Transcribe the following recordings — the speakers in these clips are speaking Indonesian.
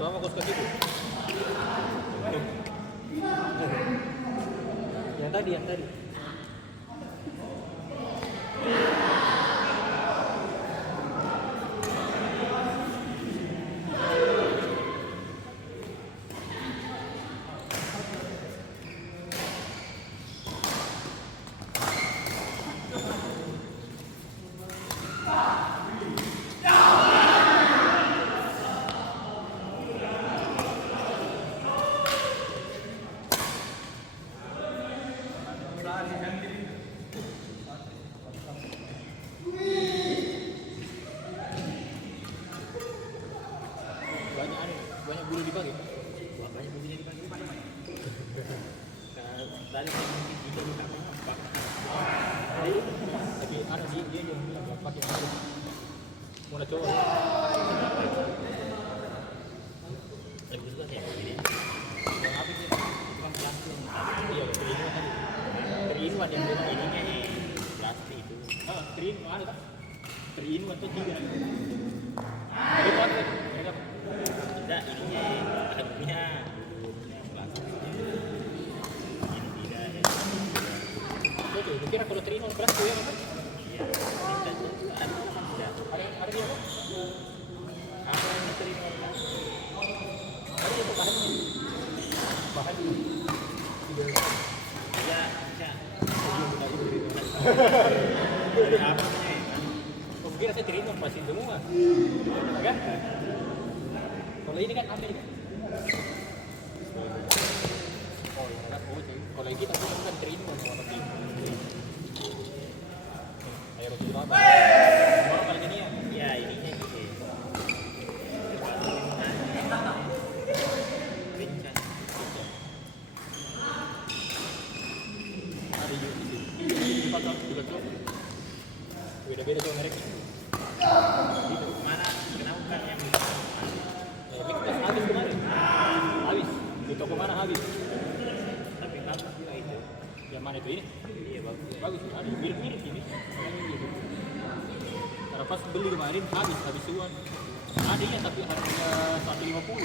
Sama kos ke situ. Yang tadi. Banyak bulu dibagi. Wah, banyak bulunya dibagi. Tadi saya mungkin juga di kami nampak. Tapi ada dia yang bilang pakai yang itu. Mau coba. Lebih suka saya begini. Yang apa sih? Bukan plastik. Iya, kerinuan tadi. Kerinuan yang bilang ininya plastik itu. Oh, kerinuan ada tak? Kerinuan tuh 3. Jadi apa? Mereka tidak, ininya ada punya plastik. Ini tidak ya. Betul, kira kalau kerinuan plastik ya kan? Iya. Ada dia apa? Apa yang kerinuan plastik? Ada itu bahan tidak. Ya, ya. Apa namanya? Kok kira saya kerinuan pasti semua. Kan? Kalau ini kan ambil kan? Oh, enggak boleh. Kalau kita bukan kerinuan warna biru. Ayo rujuk apa? Mau paling ini ya? Ya, ininya gitu. Beda-beda tuh merek. Itu mana? Kenapa kan yang kita habis kemarin? Habis. Di toko mana habis? Tapi tampak juga itu. Yang mana itu ini? Iya bagus. Bagus. Ada mirip-mirip ini. Karena pas beli kemarin habis uang. Ada ya tapi harganya 150.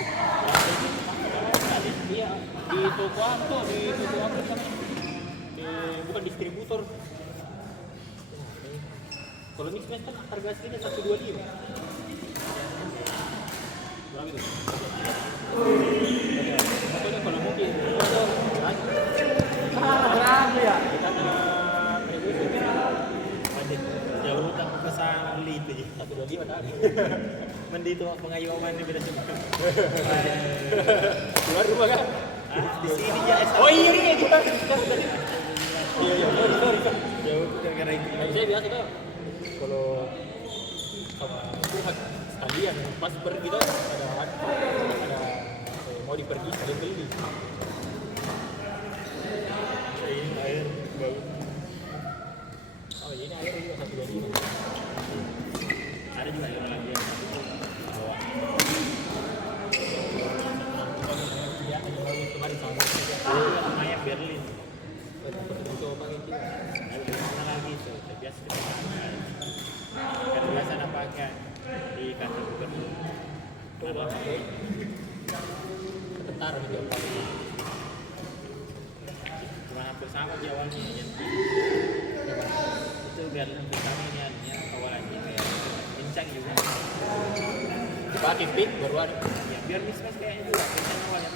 Iya di toko apa? Di toko apa namanya? Bukan distributor. Kalau mix match kan harga aslinya 125. Berapa itu? Pokoknya kalau mungkin berapa ya? Kita jauh utang pesan beli itu ya. 125 tadi. Mending itu pengayuman ini beda semua. Keluar rumah kan? Di sini ya. Oh iya juga. Iya. Sorry. Jauh gara-gara itu. Saya biasa tuh. Kalau sama Tuhan sekalian pas pergi tuh ada mau dipergi kalian beli. Ini air bagus. Oh ini air juga 125. Ada juga yang lagi yang bawa. Ya ada bagus kemarin sama. Namanya Berlin. Coba pakai kita. Ada mana lagi tuh? Biasa kita kan biasa pakai di kantor gubernur. Coba sebentar gitu. Cuma hampir sama di awalnya ya. Itu biar pertama ini adanya awalannya kayak kencang juga. Pakai pit baru ada. Ya biar mismatch kayaknya juga kencang awalnya.